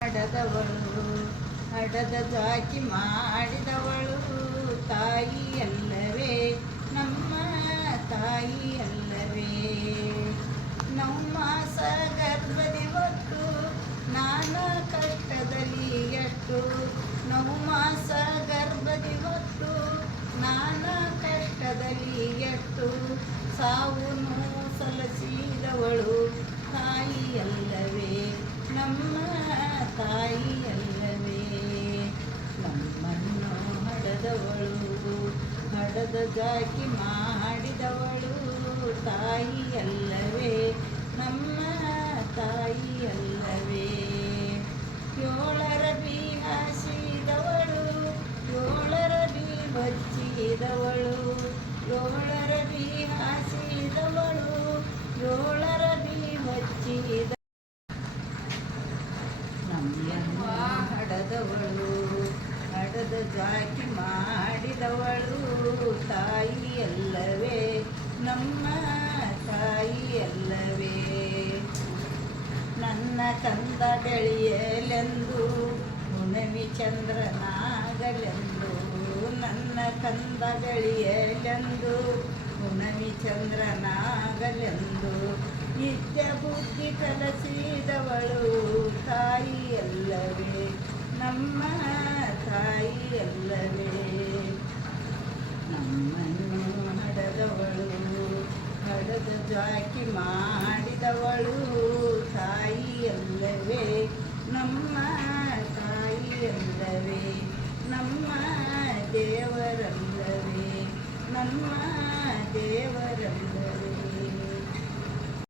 ಹಡದವಳು ಹಡದ ಜಾಕಿ ಮಾಡಿದವಳು ತಾಯಿಯಲ್ಲವೇ ನಮ್ಮ ತಾಯಿಯಲ್ಲವೇ ನವಮಾಸ ಗರ್ಭದಿ ಹೊತ್ತು ನಾನಾ ಕಷ್ಟದಲ್ಲಿ ಎಷ್ಟು ನವಮಾಸ ಗರ್ಭದಿ ಹೊತ್ತು ನಾನಾ ಕಷ್ಟದಲ್ಲಿ ಎಷ್ಟು ಸಾವನ್ನು ಸಲಸಿದವಳು ತಾಯಿಯಲ್ಲವೇ ನಮ್ಮ ತಾಯಿಯಲ್ಲವೇ ನಮ್ಮನ್ನು ಹಡದ ಜಾಕಿ ಮಾಡಿದವಳು ತಾಯಿಯಲ್ಲವೇ ನಮ್ಮ ತಾಯಿಯಲ್ಲವೇ ಏಳರ ಬಿ ಹಾಸಿದವಳು ಏಳರ ಬಿ ಬಚ್ಚಿದವಳು ಏಳರ ಬಿ ಹಾಸಿದವಳು ಏಳರ ಬಿ ಬಚ್ಚಿದ ನಮ್ಮನ್ನು ಹಡದ ಜಾಕಿ ಮಾಡಿದವಳು ತಾಯಿಯಲ್ಲವೇ ನಮ್ಮ ತಾಯಿಯಲ್ಲವೇ ನನ್ನ ಕಂದ ಬೆಳೆಯಲೆಂದು ಹುಣ್ಣಿಮೆ ಚಂದ್ರನಾಗಲೆಂದು ನನ್ನ ಕಂದ ಬೆಳೆಯಲೆಂದು ಹುಣ್ಣಿಮೆ ಚಂದ್ರನಾಗಲೆಂದು ನಿತ್ಯ ಬುದ್ಧಿ ಕಲಿಸಿದವಳು ತಾಯಿಯಲ್ಲವೇ ನಮ್ಮ ತಾಯಿಯಲ್ಲವೇ ನಮ್ಮನ್ನು ಹಡದ ಜಾಕಿ ಮಾಡಿದವಳು ತಾಯಿಯಲ್ಲವೇ ನಮ್ಮ ತಾಯಿಯಲ್ಲವೇ ನಮ್ಮ ದೇವರಲ್ಲವೇ ನಮ್ಮ ದೇವರಲ್ಲ